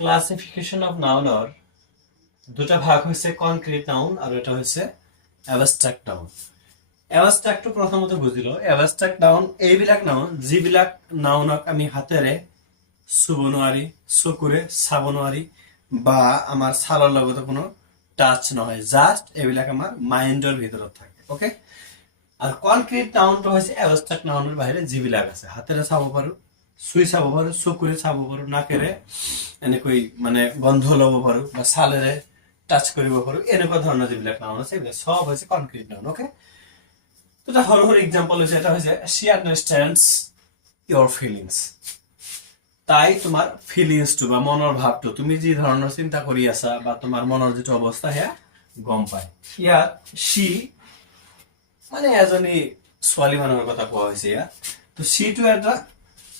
Classification of নাউনৰ দুটা ভাগ হৈছে কনক্ৰিট নাউন আৰু এটা হৈছে অ্যাবস্ট্ৰাক্ট নাউন। অ্যাবস্ট্ৰাক্টটো প্ৰথমতে বুজিলো। অ্যাবস্ট্ৰাক্ট নাউন এইবিলাক নাউন যিবিলাক নাউনক আমি হাতেৰে চুব নোৱাৰি, চকুৰে চাব নোৱাৰি বা আমাৰ ছালৰ লগত কোনো টাচ নহয়, জাস্ট এইবিলাক আমাৰ মাইণ্ডৰ ভিতৰত থাকে। ওকে, আৰু কনক্ৰিট নাউনটো হৈছে অ্যাবস্ট্ৰাক্ট নাউনৰ বাহিৰে যিবিলাক আছে হাতেৰে চাব পাৰো, চুই চাব পাৰো, চকুৰে চাব পাৰো, নাকেৰে এনেকৈ মানে গন্ধ ল'ব পাৰো বা ছালেৰে টাচ কৰিব পাৰো, এনেকুৱা ধৰণৰ যিবিলাক নাউন আছে এইবিলাক সব হৈছে কনক্ৰিট নাউন। ওকে, তো এটা সৰু সৰু এক্সাম্পল হৈছে, এটা হৈছে she understands your feelings, তাই তোমাৰ ফিলিংসটো বা মনৰ ভাৱটো, তুমি যি ধৰণৰ চিন্তা কৰি আছা বা তোমাৰ মনৰ যিটো অৱস্থা সেয়া গম পায়। ইয়াত she মানে এজনী ছোৱালী মানুহৰ কথা কোৱা হৈছে ইয়াত। তো সিটো এটা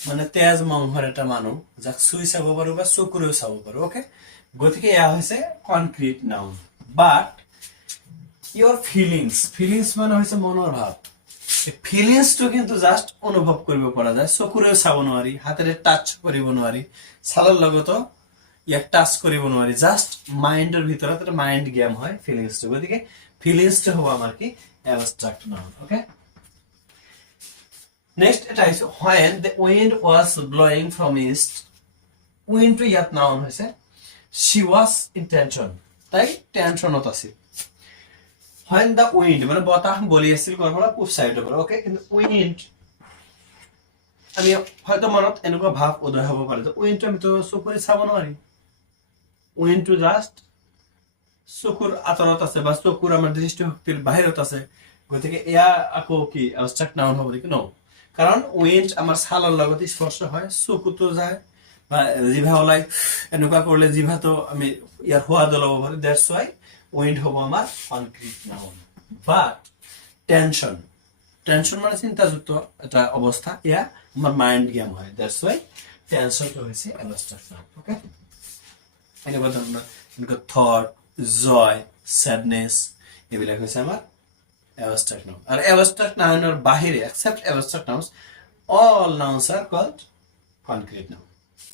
মানে তেজ মংহৰ এটা মানুহ যাক চুই চাব পাৰো বা চকুৰেও চাব পাৰো। ওকে, গতিকে এয়া হৈছে concrete noun. But your feelings, feelings মানে হৈছে মনৰ ভাৱ। ফিলিংসটো কিন্তু জাস্ট অনুভৱ কৰিব পৰা যায়, চকুৰেও চাব নোৱাৰি, হাতেৰে টাচ কৰিব নোৱাৰি, ছালৰ লগতো ইয়াক টাচ কৰিব নোৱাৰি, জাস্ট মাইণ্ডৰ ভিতৰত এটা মাইণ্ড গেম হয় ফিলিংসটো। গতিকে ফিলিংসটো হ'ব আমাৰ কি অ্যাবস্ট্রাক্ট নাউন। ওকে, নেক্সট এটা হৈছে when the wind was blowing from east, উইন্ডটো ইয়াত নাউন হৈছে, she was in tension, তাই টেনশনত আছিল। when the wind মানে বতাহ বলি আছিল ক'ৰ পৰা, পূব সাইডৰ পৰা। ওকে, কিন্তু উইন্ড আমি হয়তো মনত এনেকুৱা ভাৱ উদয় হ'ব পাৰে যে উইন্ডটো আমি তো চকুৰে চাব নোৱাৰি, উইন্ডটো জাস্ট চকুৰ আঁতৰত আছে বা চকুৰ আমাৰ দৃষ্টিশক্তিৰ বাহিৰত আছে। গতিকে এয়া আকৌ কি অ্যাবস্ট্ৰাক্ট নাউন হ'ব নেকি? ন, কাৰণ উইন্ড আমাৰ ছালৰ লগত স্পৰ্শ হয়, চকুতো যায় বা জিভা ওলাই, এনেকুৱা কৰিলে জিভাটো আমি ইয়াৰ সোৱাদ ল'ব পাৰো। দ্যাটছ ওয়াই উইন্ড হ'ব আমাৰ কনক্ৰিট নাউন। বাট টেনশন, টেনশন মানে চিন্তাযুক্ত এটা অৱস্থা, এয়া আমাৰ মাইণ্ড গেম হয়। দ্যাটছ ওয়াই টেনশনটো হৈছে অ্যাবস্ট্ৰাক্ট নাউন। ওকে, এনেকুৱা ধৰণৰ এনেকুৱা থট, জয়, স্যাডনেস এইবিলাক হৈছে আমাৰ অ্যাবস্ট্ৰাক্ট নাউন। আৰ অ্যাবস্ট্ৰাক্ট নাউনেৰ বাহিৰে, except abstract nouns, all nouns are called concrete noun.